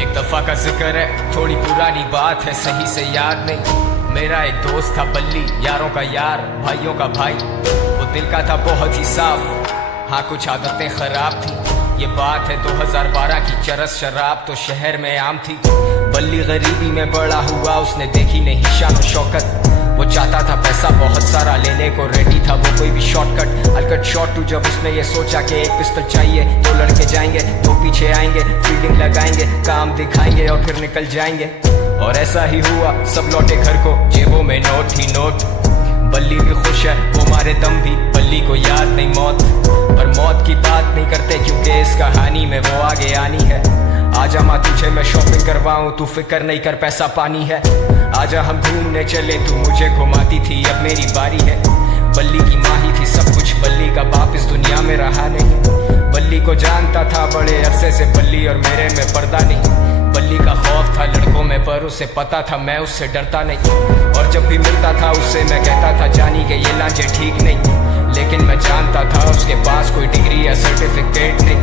एक दफा का जिक्र है, थोड़ी पुरानी बात है, सही से याद नहीं। मेरा एक दोस्त था बल्ली, यारों का यार, भाइयों का भाई। वो दिल का था बहुत ही साफ, हाँ कुछ आदतें खराब थी। ये बात है 2012 की, चरस शराब तो शहर में आम थी। बल्ली गरीबी में बड़ा हुआ, उसने देखी नहीं शान शौकत। वो चाहता था पैसा बहुत सारा, लेने को रेडी था वो कोई भी शॉर्टकट। अलकट शॉट टू, जब उसने ये सोचा कि एक पिस्टल चाहिए, दो लड़के जाएंगे, दो पीछे आएंगे, फील्डिंग लगाएंगे, काम दिखाएंगे और फिर निकल जाएंगे। और ऐसा ही हुआ, सब लौटे घर को, जेबों में नोट ही नोट। बल्ली भी खुश है, वो मारे दम भी, बल्ली को याद नहीं मौत। पर मौत की बात नहीं करते, क्योंकि इस कहानी में वो आगे आनी है। आजा माँ तुझे मैं शॉपिंग करवाऊं, तू फिक्र नहीं कर पैसा पानी है। आजा हम घूमने चले, तू मुझे घुमाती थी, अब मेरी बारी है। बल्ली की माँ ही थी सब कुछ, बल्ली का बाप इस दुनिया में रहा नहीं। बल्ली को जानता था बड़े अरसे से, बल्ली और मेरे में पर्दा नहीं। बल्ली का खौफ था लड़कों में, पर उसे पता था मैं उससे डरता नहीं। और जब भी मिलता था उससे मैं कहता था, जानी के ये लांचे ठीक नहीं। लेकिन मैं जानता था उसके पास कोई डिग्री या सर्टिफिकेट नहीं।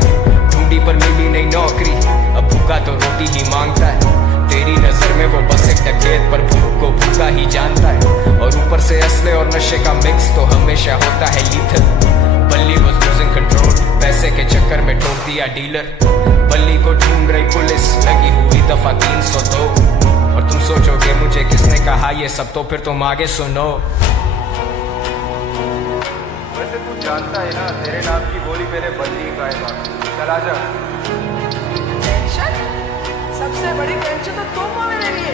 ढूंढी पर मिली नहीं नौकरी, अब भूखा तो रोटी ही मांगता है। तेरी नजर में वो बस एक डकैत, पर भूख को भूखा ही जानता है। और ऊपर से असले और नशे का मिक्स तो हमेशा होता है लीथल। बल्ली was losing control, पैसे के चक्कर में ठोक दिया डीलर। बल्ली को ढूंढ रही पुलिस, लगी हुई दफा 302। और तुम सोचोगे मुझे किसने कहा ये सब, तो फिर तुम आगे सुनो। वैसे तू जानता है ना, तेरे नाम की बोली मेरे बल्ली का है। चल आजा। टेंशन? सबसे बड़ी टेंशन तो तुम हो मेरे लिए।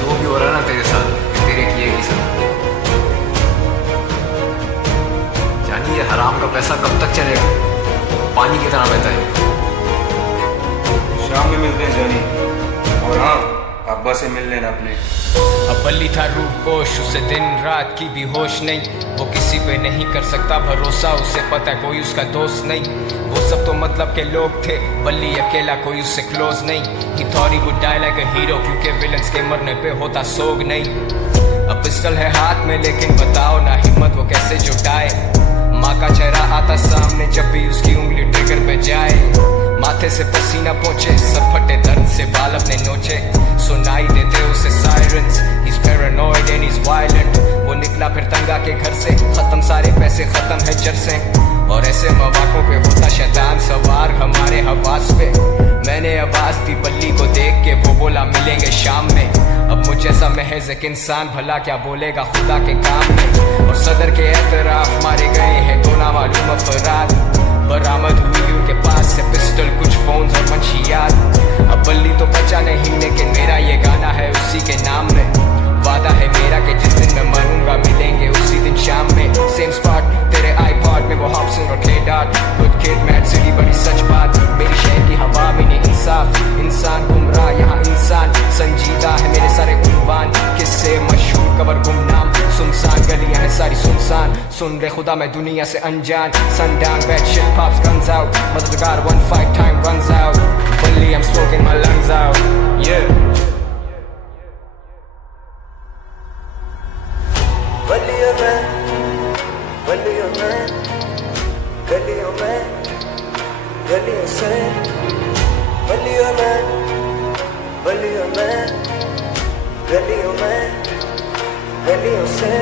जो भी हो रहा है ना तेरे साथ, तेरे किए की सब। जानी ये हराम का पैसा कब तक चलेगा, पानी की तरह बहता है। शाम में मिलते हैं जानी, और हाँ अब्बा से मिल लेना अपने। अब बल्ली था रूपोश, उसे दिन रात की भी होश नहीं। वो किसी पे नहीं कर सकता भरोसा, उसे पता है कोई उसका दोस्त नहीं। वो सब तो मतलब के लोग थे, बल्ली अकेला कोई उससे क्लोज नहीं। He thought he would die like a hero, क्योंकि विलन्स के मरने पे होता सोग नहीं। अब पिस्टल है हाथ में, लेकिन बताओ ना हिम्मत वो कैसे जुटाए। माँ का चेहरा आता सामने जब भी उसकी उंगली ट्रिगर पे जाए। माथे से पसीना पहुंचे, सर फटे दर्द से बाल अपने नोचे। सुनाई देते उसे sirens, he's paranoid and he's violent। वो निकला फिर तंगा के घर से, खत्म सारे पैसे, खत्म है जर से। और ऐसे मौकों पे होता शैतान सवार हमारे हवास पे। मैंने आवाज दी बल्ली को देख के, वो बोला मिलेंगे शाम में। अब मुझे ऐसा महज एक इंसान भला क्या बोलेगा खुदा के काम में। और सदर के एतराफ मारे गए हैं दो नामालूम अफराद। बरामद हुई उनके पास से पिस्टल, कुछ फोन्स और मंशियात। अब बल्ली तो बचा नहीं, लेकिन मेरा ये गाना है उसी के नाम में। वादा है मेरा कि जिस दिन मैं मरूंगा, मिलेंगे उसी दिन शाम में। सेम स्पॉट तेरे आईपॉड में, वो हॉब्सन और clay dot. Good kid mad city, बड़ी सच बात। मेरी शहर की हवा में नहीं इंसाफ, इंसान गुमराह यहाँ इंसान संजीदा है। मेरे सारे उन्वान किससे मशहूर, कबर गुमनाम, सुनसान गलियां हैं सारी सुनसान। सुन रे खुदा मैं दुनिया से अनजान, sundown bad shit pops guns out, मददगार one fight time runs out, Bally I'm smoking my lungs out, yeah। गलियों में गलियों में गलियों से, गलियों में गलियों में गलियों में गलियों से।